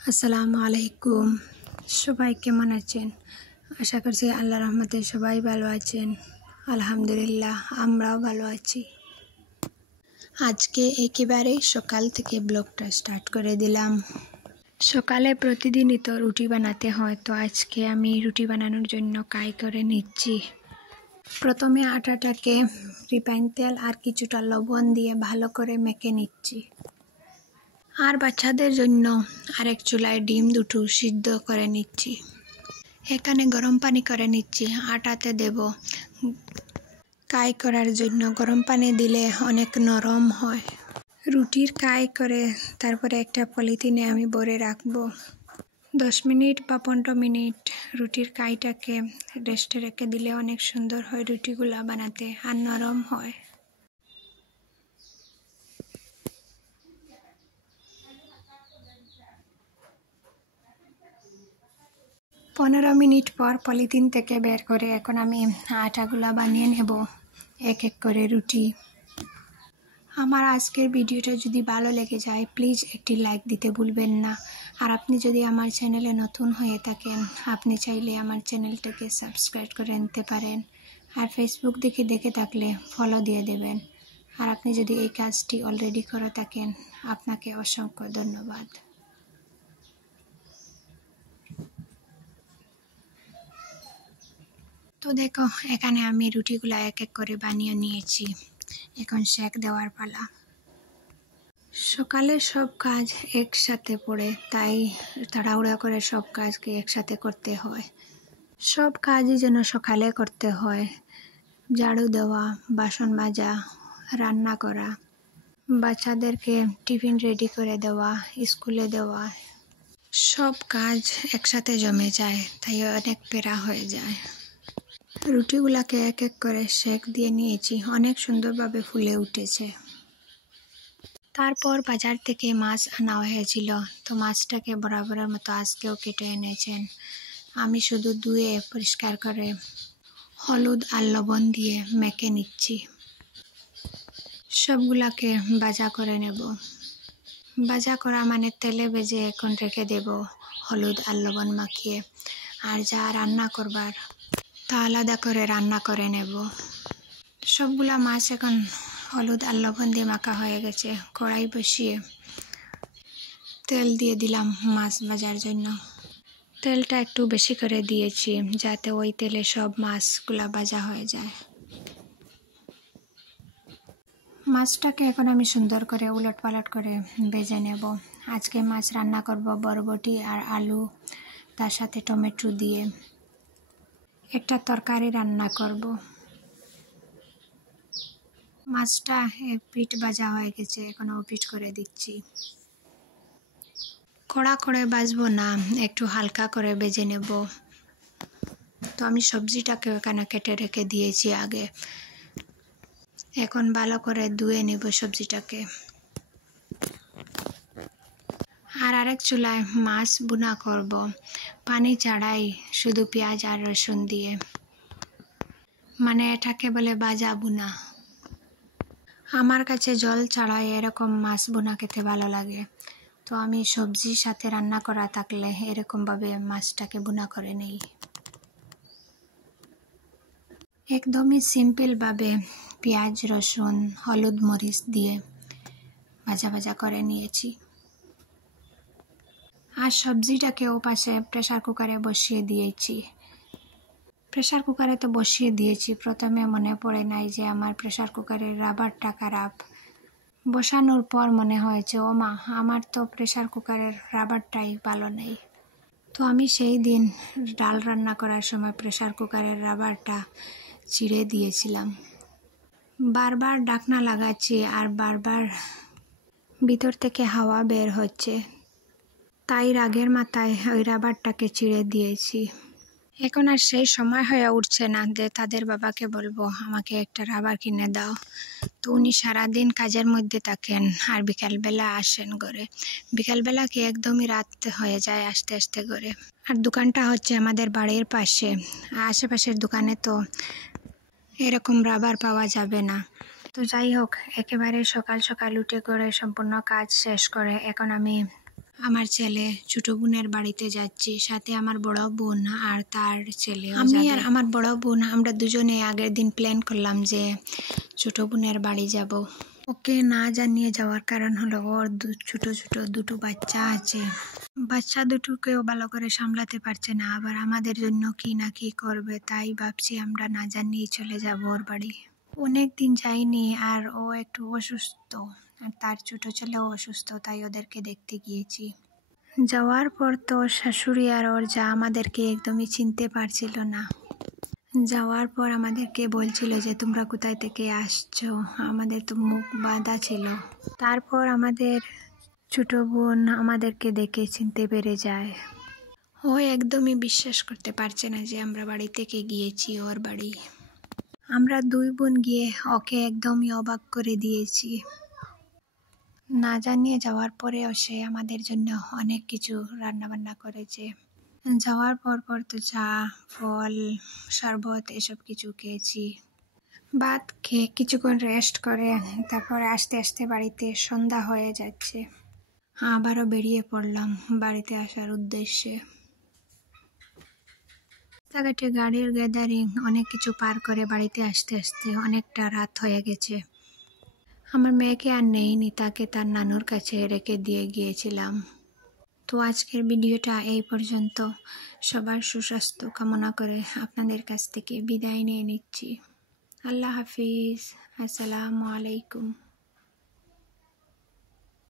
আসসালামু আলাইকুম। সবাই কেমন আছেন? আশা করছি আল্লাহর রহমতে সবাই ভালো আছেন। আলহামদুলিল্লাহ, আমরাও ভালো আছি। আজকে একেবারে সকাল থেকে ব্লগটা স্টার্ট করে দিলাম। সকালে প্রতিদিনই তো রুটি বানাতে হয়, তো আজকে আমি রুটি বানানোর জন্য কাই করে নিচ্ছি। প্রথমে আটাটাকে রিফাইন তেল আর কিছুটা লবণ দিয়ে ভালো করে মেখে নিচ্ছি। আর বাচ্চাদের জন্য আরেক চুলায় ডিম দুটো সিদ্ধ করে নিচ্ছি। এখানে গরম পানি করে নিচ্ছি। আটাতে দেব কাই করার জন্য। গরম পানি দিলে অনেক নরম হয়। রুটির কাই করে তারপরে একটা পলিথিনে আমি ভরে রাখবো। 10 মিনিট বা 15 মিনিট রুটির কাইটাকে রেস্টে রেখে দিলে অনেক সুন্দর হয় রুটিগুলা বানাতে, আর নরম হয়। 15 মিনিট পর পলিথিন থেকে বের করে এখন আমি আটাগুলা বানিয়ে নেব এক এক করে রুটি। আমার আজকের ভিডিওটা যদি ভালো লেগে যায় প্লিজ একটি লাইক দিতে ভুলবেন না। আর আপনি যদি আমার চ্যানেলে নতুন হয়ে থাকেন আপনি চাইলে আমার চ্যানেলটাকে সাবস্ক্রাইব করে নিতে পারেন। আর ফেসবুক দেখে থাকলে ফলো দিয়ে দেবেন। আর আপনি যদি এই কাজটি অলরেডি করে থাকেন আপনাকে অসংখ্য ধন্যবাদ। তো দেখো, এখানে আমি রুটিগুলা এক এক করে বানিয়ে নিয়েছি। এখন সেঁক দেওয়ার পালা। সকালে সব কাজ একসাথে পড়ে, তাই তাড়াহুড়া করে সব কাজকে একসাথে করতে হয়। সব কাজই যেন সকালে করতে হয়। ঝাড়ু দেওয়া, বাসন মাজা, রান্না করা, বাচ্চাদেরকে টিফিন রেডি করে দেওয়া, স্কুলে দেওয়া, সব কাজ একসাথে জমে যায়, তাই অনেক পেরা হয়ে যায়। রুটিগুলাকে এক এক করে সেঁক দিয়ে নিয়েছি, অনেক সুন্দরভাবে ফুলে উঠেছে। তারপর বাজার থেকে মাছ আনা হয়েছিল, তো মাছটাকে বরাবরের মতো আজকেও কেটে এনেছেন। আমি শুধু ধুয়ে পরিষ্কার করে হলুদ আর লবণ দিয়ে মেখে নিচ্ছি। সবগুলাকে ভাজা করে নেব। ভাজা করা মানে তেলে ভেজে এখন রেখে দেব হলুদ আর লবণ মাখিয়ে। আর যা রান্না করবার তা আলাদা করে রান্না করে নেব। সবগুলা মাছ এখন হলুদ আর লবণ দিয়ে মাখা হয়ে গেছে। কড়াই বসিয়ে তেল দিয়ে দিলাম মাছ ভাজার জন্য। তেলটা একটু বেশি করে দিয়েছি যাতে ওই তেলে সব মাছগুলা ভাজা হয়ে যায়। মাছটাকে এখন আমি সুন্দর করে উলট পালট করে ভেজে নেব। আজকে মাছ রান্না করব বরবটি আর আলু, তার সাথে টমেটো দিয়ে একটা তরকারি রান্না করব। মাছটা এক পিঠ ভাজা হয়ে গেছে, এখন ও পিঠ করে দিচ্ছি। কড়া করে ভাজবো না, একটু হালকা করে ভেজে নেব। তো আমি সবজিটাকে এখানে কেটে রেখে দিয়েছি আগে। এখন ভালো করে ধুয়ে নেব সবজিটাকে। আর আরেক চুলায় মাছ ভুনা করব, পানি ছাড়াই, শুধু পেঁয়াজ আর রসুন দিয়ে। মানে এটাকে বলে ভাজা ভুনা। আমার কাছে জল ছাড়াই এরকম মাছ ভুনা খেতে ভালো লাগে, তো আমি সবজির সাথে রান্না করা থাকলে এরকমভাবে মাছটাকে ভুনা করে নেই। একদমই সিম্পলভাবে পেঁয়াজ, রসুন, হলুদ, মরিচ দিয়ে ভাজা ভাজা করে নিয়েছি। আর সবজিটাকে ও পাশে প্রেসার কুকারে বসিয়ে দিয়েছি। প্রেসার কুকারে তো বসিয়ে দিয়েছি, প্রথমে মনে পড়ে নাই যে আমার প্রেসার কুকারের রাবারটা খারাপ। বসানোর পর মনে হয়েছে ও মা, আমার তো প্রেসার কুকারের রাবারটাই ভালো নেই। তো আমি সেই দিন ডাল রান্না করার সময় প্রেসার কুকারের রাবারটা ছিঁড়ে দিয়েছিলাম। বারবার ঢাকনা লাগাচ্ছি আর বারবার ভিতর থেকে হাওয়া বের হচ্ছে, তাই রাগের মাথায় ওই রাবারটাকে ছিঁড়ে দিয়েছি। এখন আর সেই সময় হয়ে উঠছে না যে তাদের বাবাকে বলবো আমাকে একটা রাবার কিনে দাও। তো উনি সারাদিন কাজের মধ্যে থাকেন আর বিকালবেলা আসেন ঘরে। বিকালবেলা কি একদমই রাত হয়ে যায় আসতে আসতে ঘরে। আর দোকানটা হচ্ছে আমাদের বাড়ির পাশে। আশেপাশের দোকানে তো এরকম রাবার পাওয়া যাবে না। তো যাই হোক, একেবারে সকাল সকাল উঠে করে সম্পূর্ণ কাজ শেষ করে এখন আমি আমার ছেলে ছোট বোনের বাড়িতে যাচ্ছি, সাথে আমার বড় বোন আর তার ছেলে। আমি আর আমার বড় বোন আমরা দুজনে আগের দিন প্ল্যান করলাম যে ছোট বোনের বাড়ি যাব। ওকে না জানিয়ে যাওয়ার কারণ হলো ওর ছোট ছোট দুটো বাচ্চা আছে। বাচ্চা দুটোকেও ভালো করে সামলাতে পারছে না, আবার আমাদের জন্য কি না কি করবে, তাই ভাবছি আমরা না জানিয়েই চলে যাব ওর বাড়ি। অনেক দিন যাইনি, আর ও একটু অসুস্থ আর তার ছোট ছেলেও অসুস্থ, তাই ওদেরকে দেখতে গিয়েছি। যাওয়ার পর তো ওর শাশুড়ি আর ওর যা আমাদেরকে একদমই চিনতে পারছিল না। যাওয়ার পর আমাদেরকে বলছিল যে তোমরা কোথায় থেকে আসছো, আমাদের তো মুখ বাঁধা ছিল। তারপর আমাদের ছোট বোন আমাদেরকে দেখে চিনতে পেরে যায়। ও একদমই বিশ্বাস করতে পারছে না যে আমরা বাড়ি থেকে গিয়েছি ওর বাড়ি। আমরা দুই বোন গিয়ে ওকে একদমই অবাক করে দিয়েছি। না জানিয়ে যাওয়ার পরেও সে আমাদের জন্য অনেক কিছু রান্নাবান্না করেছে। যাওয়ার পর তো চা, ফল, শরবত এসব কিছু খেয়েছি। ভাত খেয়ে কিছুক্ষণ রেস্ট করে তারপরে আস্তে আস্তে বাড়িতে সন্ধ্যা হয়ে যাচ্ছে। আবারও বেরিয়ে পড়লাম বাড়িতে আসার উদ্দেশ্যে। রাস্তাঘাটে গাড়ির গ্যাদারিং, অনেক কিছু পার করে বাড়িতে আসতে আসতে অনেকটা রাত হয়ে গেছে। আমার মেয়েকে আর নেইনি, তাকে তার নানুর কাছে রেখে দিয়ে গিয়েছিলাম। তো আজকের ভিডিওটা এই পর্যন্ত। সবার সুস্বাস্থ্য কামনা করে আপনাদের কাছ থেকে বিদায় নিয়ে নিচ্ছি। আল্লাহ হাফিজ। আসসালামু আলাইকুম।